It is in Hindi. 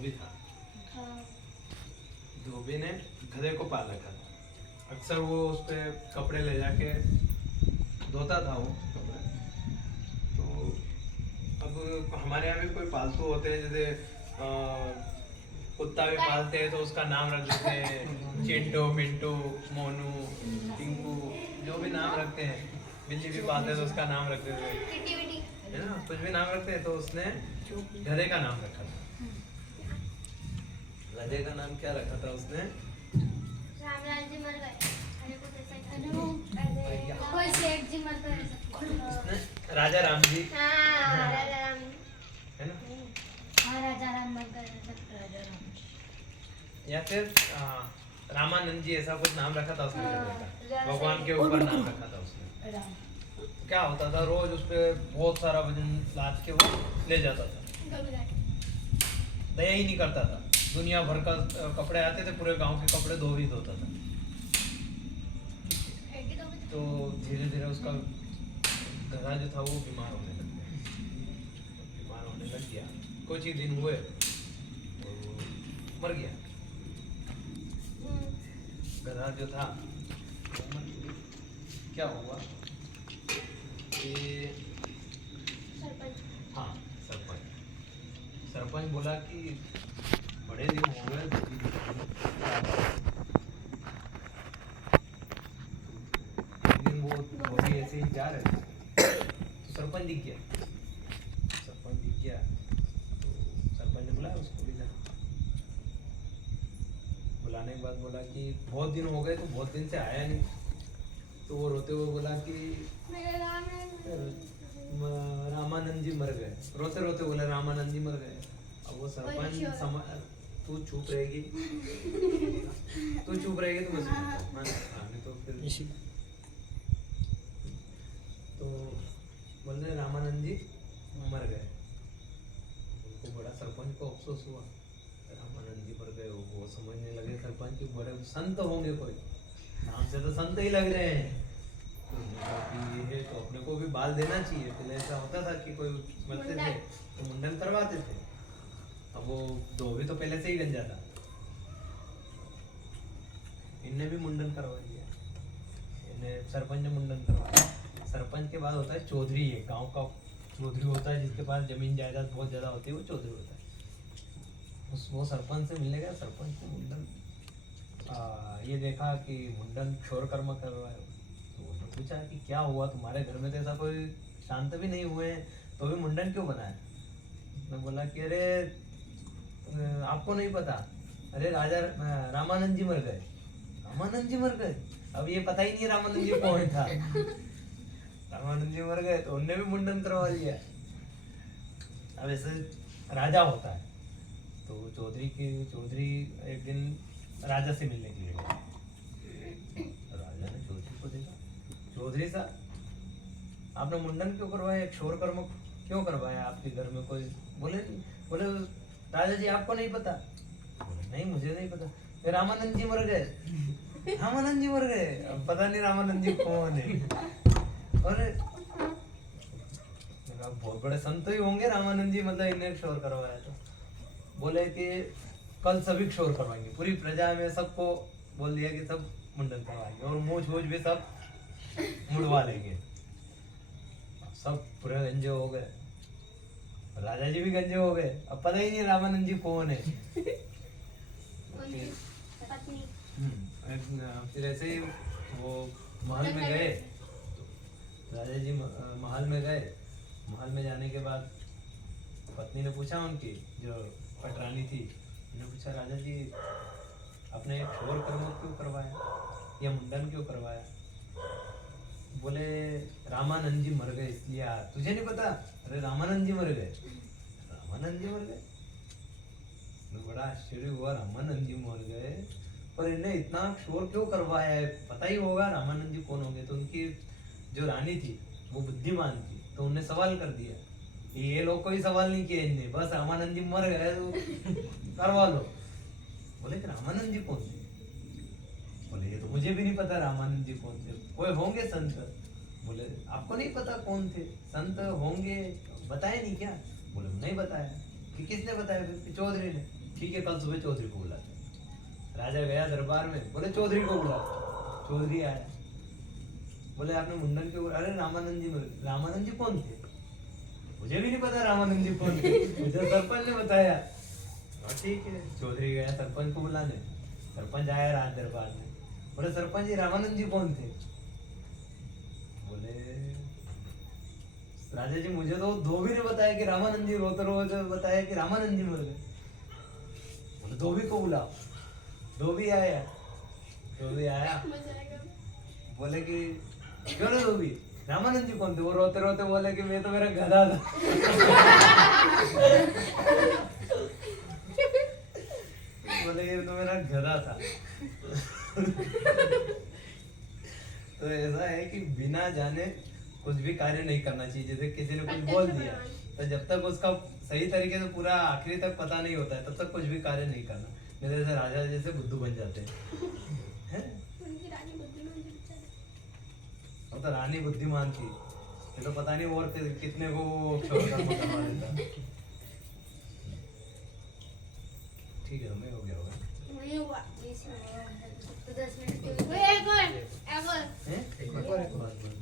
धोबी था। धोबी ने गधे को पाल रखा था। अक्सर वो उस पे कपड़े ले जाके धोता था वो कपड़े। तो अब हमारे यहाँ भी कोई पालतू होते हैं, जैसे कुत्ता भी पालते हैं तो उसका नाम रख देते हैं, चिंटू, मिंटू, मोनू, टिंकू, जो भी नाम रखते हैं। बिल्ली भी पालते हैं तो उसका नाम रख देते हैं, है ना, कुछ भी नाम रखते हैं। तो उसने गधे का नाम रखा था। गधे का नाम क्या रखा था उसने? रामलाल जी मर गए, कोई सेठ जी मर गए, उसने राजा राम जी, राजा राम, है ना, राजा राम मर गए, राजा राम, या फिर रामानंद जी, ऐसा कुछ नाम रखा था उसने गधे का। भगवान के ऊपर नाम रखा था उसने। क्या होता था, रोज उस पे बहुत सारा वजन लाद के वो ले जाता था, दया ही नहीं करता था। दुनिया भर का कपड़े आते थे, पूरे गांव के कपड़े धो ही धोता था। तो धीरे धीरे उसका गधा जो था वो बीमार होने लग गया। बीमार होने लग गया, कुछ ही दिन हुए और वो मर गया। गधा जो था वो मर गया। क्या हुआ कि हाँ, सरपंच बोला कि बड़े दिन हो गए, एक दिन वो धोबी ऐसे ही जा रहे थे तो सरपंच दिख गया। तो सरपंच ने बुलाया उसको, भी जा। बुलाने के बाद बोला कि बहुत दिन हो गए, तो बहुत दिन से आया नहीं। तो वो रोते हुए बोला कि रामानंद जी मर गए। रोते रोते बोला रामानंद जी मर गए। अब वो सरपंच तू चुप रहेगी, तू चुप रहेगी तो मैं सुनाता हूँ, नहीं तो फिर। तो बोलने रामानंद जी मर गए। उनको बड़ा, सरपंच को अफसोस हुआ, रामानंद जी मर गए। वो समझने लगे सरपंच की बड़े संत होंगे, कोई नाम से तो संत ही लग रहे हैं। तो ये तो अपने को भी बाल देना चाहिए। पहले ऐसा होता था कि कोई मरते थे तो मुंडन करवाते थे। अब वो धोबी तो पहले से ही गंजा था, इनने भी मुंडन करवा दिया। इन्हें सरपंच ने मुंडन करवाया। सरपंच के बाद होता है चौधरी। है गांव का चौधरी होता है, जिसके पास जमीन जायदाद बहुत ज्यादा होती है, वो चौधरी होता है। वो सरपंच से मिलने गया। सरपंच को मुंडन ये देखा कि मुंडन क्षौर कर्म कर रहा है। तो उसने पूछा कि क्या हुआ, तुम्हारे घर में तो ऐसा कोई शांत भी नहीं हुए हैं, तो भी मुंडन क्यों बनाया? उसने बोला कि अरे आपको नहीं पता, अरे राजा रामानंद जी मर गए। रामानंद जी मर गए? अब ये पता ही नहीं रामानंद जी कौन था। रामानंद जी मर गए तो उनने भी मुंडन करवा दिया। अब ऐसे राजा होता है। तो चौधरी एक दिन राजा से मिलने के लिए गए। राजा ने चौधरी को देखा, चौधरी साहब आपने मुंडन क्यों करवाया, क्षौर कर्म क्यों करवाया आपके घर में? कोई बोले नहीं। बोले राजा जी आपको नहीं पता? बोले नहीं मुझे नहीं पता। फिर रामानंद जी मर गए। रामानंद जी मर गए? अब पता नहीं रामानंद जी कौन है। और बहुत बड़े संत ही होंगे रामानंद जी, मतलब इन्हें क्षौर करवाया। तो बोले कि कल सभी क्षौर करवाएंगे, पूरी प्रजा में सबको बोल दिया कि सब मुंडन करवाएंगे और मूछ वूछ भी सब मुड़वा लेंगे। सब पूरे गंजे हो गए, राजा जी भी गंजे हो गए। अब पता ही नहीं रामानंद जी कौन है। फिर ऐसे ही वो महल में गए। राजा जी महल में गए। महल में जाने के बाद पत्नी ने पूछा, उनकी जो पटरानी थी, उन्होंने पूछा राजा जी आपने क्षौर कर्म क्यों करवाया या मुंडन क्यों करवाया? बोले रामानंद जी मर गए इसलिए। तुझे नहीं पता? अरे रामानंद जी मर गए। रामानंद जी मर गए? बड़ा आश्चर्य हुआ, रामानंद जी मर गए पर इन्हें इतना क्षौर क्यों करवाया है? पता ही होगा रामानंद जी कौन होंगे। तो उनकी जो रानी थी वो बुद्धिमान थी, तो उन्हें सवाल कर दिया। ये लोग कोई सवाल नहीं किए इनने, बस रामानंद जी मर गए तो करवा लो। बोले कि रामानंद जी कौन थे? बोले ये तो मुझे भी नहीं पता रामानंद जी कौन थे, कोई होंगे संत। बोले आपको नहीं पता कौन थे? संत होंगे, बताए नहीं क्या? बोले नहीं बताया। कि किसने बताया? फिर चौधरी ने। ठीक है, कल सुबह चौधरी को बुलाते हैं। राजा गया दरबार में, बोले चौधरी को बुला। चौधरी आया, बोले आपने मुंडन क्यों? अरे रामानंद जी मिले। रामानंद जी कौन थे? मुझे भी नहीं पता रामानंद जी कौन थे, मुझे सरपंच ने बताया। हाँ ठीक है, चौधरी गया सरपंच को बुलाने। सरपंच आया राज दरबार में, बोले सरपंच जी रामानंद जी कौन थे? बोले राजा जी मुझे तो धोबी ने बताया कि रामानंद जी रोते रोते बताया कि रामानंद जी मर गए। बोले धोबी को बुलाओ। धोबी आया, धोबी आया, बोले कि क्यों ना धोबी, रामानंद जी कौन थे? वो रोते रोते बोले कि मैं तो मेरा गधा था। बोले ये तो मेरा गधा था। तो ऐसा है कि बिना जाने कुछ भी कार्य नहीं करना चाहिए। जैसे किसी ने कुछ बोल दिया तो जब तक उसका सही तरीके से पूरा आखिरी तक पता नहीं होता है तब तक कुछ भी कार्य नहीं करना। नहीं तो जैसे राजा जैसे बुद्धू बन जाते हैं। वो तो रानी बुद्धिमान थी, ये तो पता नहीं और कितने को करवा देता। ठीक है, मैं हो गया होगा। नहीं हुआ 20 मिनट तो 10 मिनट हैं? एक बात बोल।